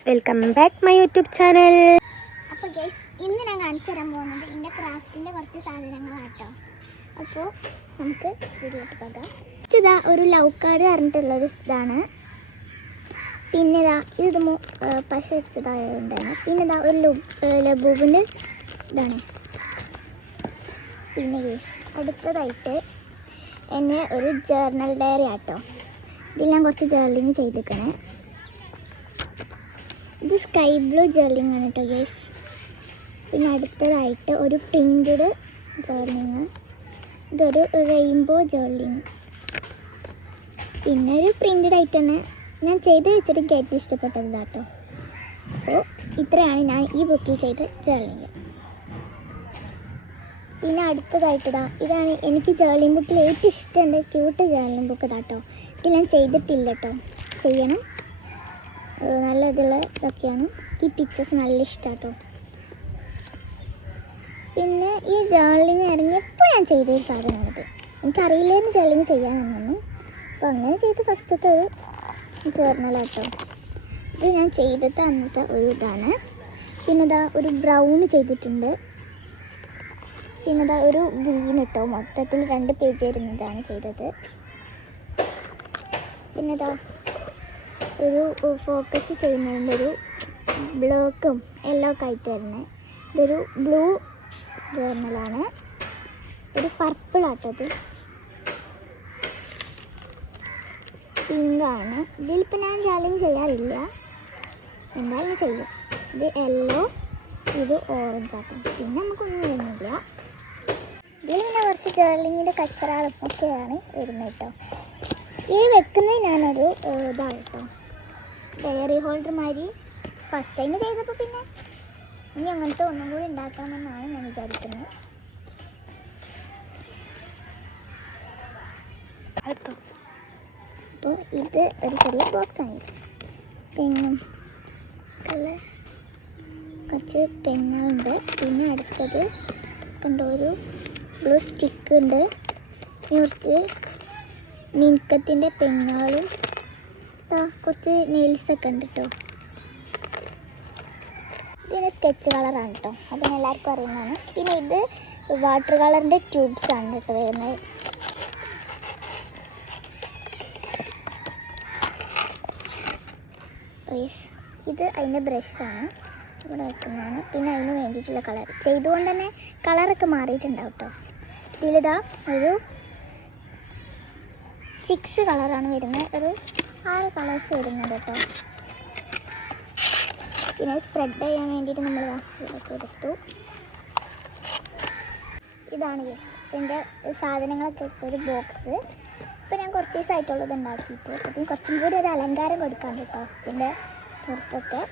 Guys welcome back my YouTube channel അപ്പോൾ guys ഇന്ന് ഞാൻ കാണിച്ചു തരാൻ പോകുന്നത് എന്റെ ക്രാഫ്റ്റിന്റെ കുറച്ച് സാധനങ്ങളാണ് കേട്ടോ അപ്പോൾ നമുക്ക് വീഡിയോ പോകാം. ഒരു ലവ് കാർഡ് പറഞ്ഞിട്ടുള്ളൊരു ഇതാണ്. പിന്നെ ഇതാ ഇത് പശ വെച്ചതായുണ്ടായിരുന്നു പിന്നെ ഇതാ ഒരു ലബൂബിന്റെ ഇതാണ്. പിന്നെ ഗൈസ് അടുത്തതായിട്ട് എന്നെ ഒരു ജേർണൽ ഡയറി ആട്ടോ. ഇതിൽ ഞാൻ കുറച്ച് ജേർണലിങ് ചെയ്തിരിക്കണേ. ഇത് സ്കൈ ബ്ലൂ ജേർണിംഗ് ആണ് കേട്ടോ ഗേസ് പിന്നെ അടുത്തതായിട്ട് ഒരു പ്രിന്റഡ് ജേർലിങ് ഇതൊരു റെയിൻബോ ജേർലിങ് പിന്നെ ഒരു പ്രിന്റഡ് ആയിട്ട് തന്നെ ഞാൻ ചെയ്ത് വെച്ചിട്ട് ഗേറ്റ് ഇഷ്ടപ്പെട്ടത് കേട്ടോ അപ്പോൾ ഇത്രയാണ് ഞാൻ ഈ ബുക്കിൽ ചെയ്ത ജേർലിങ് പിന്നെ അടുത്തതായിട്ടതാ ഇതാണ് എനിക്ക് ജേർലിംഗ് ബുക്കിൽ ഏറ്റവും ഇഷ്ടമുണ്ട് ക്യൂട്ട് ജേർലിംഗ് ബുക്ക് ഇതാട്ടോ ഇത് ഞാൻ ചെയ്തിട്ടില്ല കേട്ടോ ചെയ്യണം. നല്ല ഇതുള്ള ഇതൊക്കെയാണ്. ഈ പിക്ചേഴ്സ് നല്ല ഇഷ്ടമാട്ടോ പിന്നെ ഈ ജേർണലിങ് ഇറങ്ങിയപ്പോൾ ഞാൻ ചെയ്തൊരു സാധനമാണിത്. എനിക്കറിയില്ലായിരുന്നു ജേർണലിങ് ചെയ്യാനൊന്നും അപ്പോൾ അങ്ങനെ ചെയ്ത് ഫസ്റ്റത്തെ ഒരു ജേർണലാട്ടോ ഇത് ഞാൻ ചെയ്തിട്ട് അന്നത്തെ ഒരു ഇതാണ്. പിന്നെ ഇതാ ഒരു ബ്രൗൺ ചെയ്തിട്ടുണ്ട്. പിന്നെ ഇതാ ഒരു ഗ്രീൻ ഇട്ടോ. മൊത്തത്തിൽ രണ്ട് പേജ് വരുന്നതാണ് ചെയ്തത്. പിന്നെ ഇതാ ഒരു ഫോക്കസ് ചെയ്യുന്നതിന്റെ ഒരു ബ്ലോക്കും എല്ലോ ഒക്കെ ആയിട്ട് വരുന്നത് ഇതൊരു ബ്ലൂ ജേർണലാണ് ഒരു പർപ്പിൾ ആട്ടത് പിങ്കാണ് ഇതിലിപ്പോൾ ഞാൻ ചാലഞ്ച് ചെയ്യാറില്ല. എന്തായാലും ചെയ്യും. ഇത് യെല്ലോ ഇത് ഓറഞ്ച് ആക്കും. പിന്നെ നമുക്കൊന്നും വരുന്നില്ല. ഇതിൽ പിന്നെ കുറച്ച് ജേർലിങ്ങിന്റെ കച്ചറകളും ഒക്കെയാണ് വരുന്നത് കേട്ടോ ഈ വെക്കുന്നത് ഞാനൊരു ഇതാണ് കേട്ടോ ഡയറി ഹോൾഡർ മാതിരി ഫസ്റ്റ് ടൈം ചെയ്തപ്പോൾ പിന്നെ ഇനി അങ്ങനത്തെ ഒന്നും കൂടി ഉണ്ടാക്കാമെന്നാണ് ഞാൻ വിചാരിക്കുന്നത്. അപ്പോൾ ഇത് ഒരു ചെറിയ ബോക്സാണ് പെന്നും കുറച്ച് പെന്നുണ്ട് പിന്നെ അടുത്തത് കണ്ടോ ഒരു ബ്ലൂ സ്റ്റിക്ക് ഉണ്ട്. കുറച്ച് മിനുക്കത്തിന്റെ പെന്നുകളും കുറച്ച് നെയിൽസൊക്കെ ഉണ്ട് കേട്ടോ ഇതിന് സ്കെച്ച് കളറാണ് കേട്ടോ അതിന് എല്ലാവർക്കും അറിയുന്നതാണ്. പിന്നെ ഇത് വാട്ടർ കളറിന്റെ ട്യൂബ്സ് ആണ് കേട്ടോ വരുന്നത്. യെസ് ഇത് അതിന്റെ ബ്രഷാണ് ഇവിടെ വെക്കുന്നതാണ്. പിന്നെ അതിന് വേണ്ടിയിട്ടുള്ള കളർ. ചെയ്തുകൊണ്ട് തന്നെ കളറൊക്കെ മാറിയിട്ടുണ്ടാവും കേട്ടോ ഇതിലിതാ ഒരു സിക്സ് കളറാണ് വരുന്നത്. ഒരു ആറ് കളേഴ്സ് വരുന്നത് കേട്ടോ പിന്നെ സ്പ്രെഡ് ചെയ്യാൻ വേണ്ടിയിട്ട് നമ്മൾ ഇതൊക്കെ എടുത്തു. ഇതാണ് യെസിന്റെ സാധനങ്ങളൊക്കെ വെച്ചൊരു ബോക്സ് ഇപ്പോൾ ഞാൻ കുറച്ച് ദിവസമായിട്ടുള്ളത് ഉണ്ടാക്കിയിട്ട്. അപ്പം കുറച്ചും കൂടി ഒരു അലങ്കാരം കൊടുക്കാൻ കേട്ടോ ഇതിന്റെ പുറത്തൊക്കെ.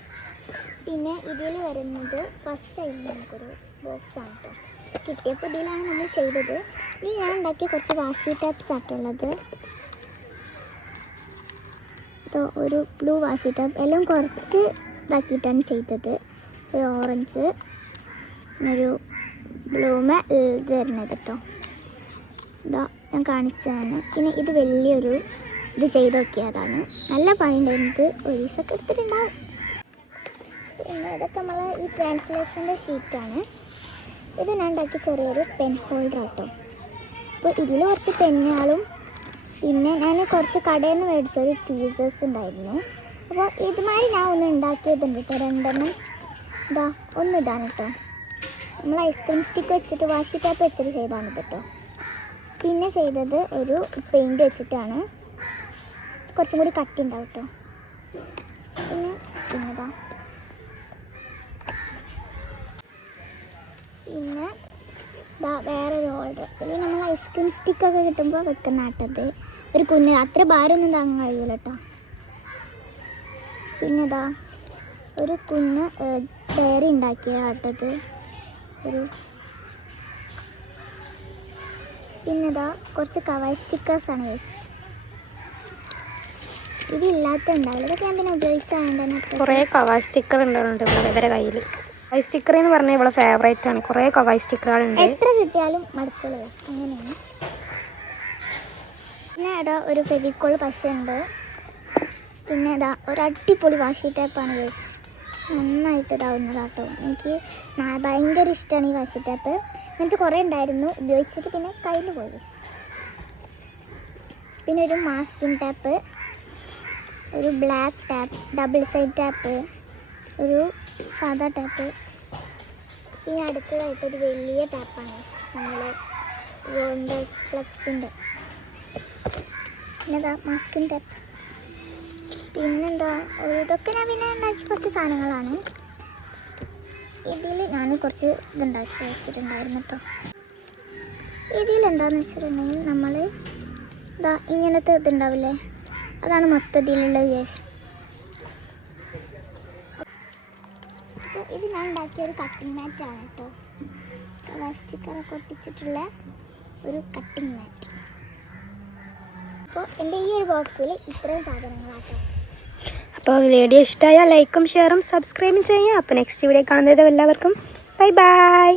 പിന്നെ ഇതിൽ വരുന്നത് ഫസ്റ്റ് ടൈം നമുക്കൊരു ബോക്സാണ് കേട്ടോ കിട്ടിയപ്പോൾ ഇതിലാണ് നമ്മൾ ചെയ്തത്. ഇനി ഞാൻ ഉണ്ടാക്കിയ കുറച്ച് വാഷി ടൈപ്സ് ആയിട്ടുള്ളത്. ഒരു ബ്ലൂ വാഷ് ടാപ്പ് എല്ലാം കുറച്ച് ഇതാക്കിയിട്ടാണ് ചെയ്തത്. ഒരു ഓറഞ്ച് ഒരു ബ്ലൂമ ഇത് വരുന്നത് കേട്ടോ ഇതാ ഞാൻ കാണിച്ചതാണ്. പിന്നെ ഇത് വലിയൊരു ഇത് ചെയ്ത് നോക്കിയതാണ് നല്ല പണി ഉണ്ടായിരുന്നത് ഒരു ദിവസമൊക്കെ എടുത്തിട്ടുണ്ടാവും. പിന്നെ ഇതൊക്കെ നമ്മൾ ഈ ട്രാൻസ്ലേഷന്റെ ഷീറ്റാണ് ഇത് ഞാൻ ഉണ്ടാക്കിയ ചെറിയൊരു പെൻ ഹോൾഡർ കേട്ടോ അപ്പോൾ ഇതിൽ കുറച്ച് പെന്നുകളും പിന്നെ ഞാൻ കുറച്ച് കടയിൽ നിന്ന് മേടിച്ച ഒരു പീസസ് ഉണ്ടായിരുന്നു. അപ്പോൾ ഇതുമായി ഞാൻ ഒന്ന് ഉണ്ടാക്കിയതുണ്ട് കേട്ടോ രണ്ടെണ്ണം. ഇതാ ഒന്ന് ഇതാണ് കേട്ടോ നമ്മൾ ഐസ്ക്രീം സ്റ്റിക്ക് വെച്ചിട്ട് വാഷി ടാപ്പ് വെച്ചിട്ട് ചെയ്താണ് കേട്ടോ പിന്നെ ചെയ്തത് ഒരു പെയിന്റ് വെച്ചിട്ടാണ്. കുറച്ചും കൂടി കട്ടി ഉണ്ടാവും കേട്ടോ പിന്നെ പിന്നെ വേറൊരു ഓർഡർ ഇത് നമ്മൾ ഐസ്ക്രീം സ്റ്റിക്കൊക്കെ കിട്ടുമ്പോൾ വെക്കുന്ന ആട്ടത് ഒരു കുഞ്ഞ് അത്ര ഭാരമൊന്നും താങ്ങാൻ കഴിയില്ല കേട്ടോ പിന്നെ ഇതാ ഒരു കുഞ്ഞ് ഡയറി ഉണ്ടാക്കിയ ആട്ടത് ഒരു പിന്നെ ഇതാ കുറച്ച് കവർ സ്റ്റിക്കേഴ്സാണ് യൂസ് ഇതില്ലാത്ത ഉണ്ടാവില്ല ഇതൊക്കെ ഞാൻ പിന്നെ ഉപയോഗിച്ചാണ് കുറേ കവായ് സ്റ്റിക്കർ ഉണ്ടാവുന്നുണ്ട് ഇവരുടെ ഇവരെ കയ്യിൽ കവായ് സ്റ്റിക്കർ എന്ന് പറഞ്ഞാൽ ഇവിടെ ഫേവറേറ്റ് ആണ്. കുറേ കവായ് സ്റ്റിക്കറുകളുണ്ട് എത്ര കിട്ടിയാലും മടുക്കുള്ളൂ അങ്ങനെയാണ്. പിന്നെ ഇവിടെ ഒരു ഫെവിക്കോൾ പശയുണ്ട്. പിന്നെ ഇതാ ഒരു അടിപൊളി വാഷി ടൈപ്പാണ് ഗേസ് നന്നായിട്ട് ഇതാവുന്നതാട്ടോ. എനിക്ക് ഭയങ്കര ഇഷ്ടമാണ് ഈ വാഷി ടാപ്പ് എന്നിട്ട് കുറേ ഉണ്ടായിരുന്നു. ഉപയോഗിച്ചിട്ട് പിന്നെ കയ്യിൽ പോയി പിന്നെ ഒരു മാസ്കിൻ ടാപ്പ് ഒരു black tape double side tape ഒരു സാധാ ടാപ്പ്. ഈ അടുത്തതായിട്ട് ഒരു വലിയ ടാപ്പാണ്. നമ്മൾ ഗോൾഡ് ഫ്ലക്സിന്റെ പിന്നെ മാസ്കിൻ ടാപ്പ് പിന്നെന്താ ഇതൊക്കെ ഞാൻ പിന്നെ ഉണ്ടാക്കി കുറച്ച് സാധനങ്ങളാണ്. ഇതിൽ ഞാൻ കുറച്ച് ഇതുണ്ടാക്കി വെച്ചിട്ടുണ്ടായിരുന്നു കേട്ടോ ഇതിൽ എന്താണെന്ന് വെച്ചിട്ടുണ്ടെങ്കിൽ നമ്മൾ ഇതാ ഇങ്ങനത്തെ ഇതുണ്ടാവില്ലേ അതാണ് മൊത്തത്തിലുള്ള കേസ് ഇത് ഞാൻ ഉണ്ടാക്കിയ ഒരു കട്ടിംഗ് മാറ്റാണ് കേട്ടോ പ്ലാസ്റ്റിക്കറൊക്കെ ഒട്ടിച്ചിട്ടുള്ള ഒരു കട്ടിംഗ് മാറ്റ് അപ്പോൾ എന്റെ ഈ ഒരു ബോക്സിൽ ഇത്രയും സാധനങ്ങളാട്ടോ അപ്പോൾ വീഡിയോ ഇഷ്ടമായാൽ ലൈക്കും ഷെയറും സബ്സ്ക്രൈബും ചെയ്യുക. അപ്പോൾ നെക്സ്റ്റ് വീഡിയോ കാണുന്നത് എല്ലാവർക്കും ബൈ ബൈ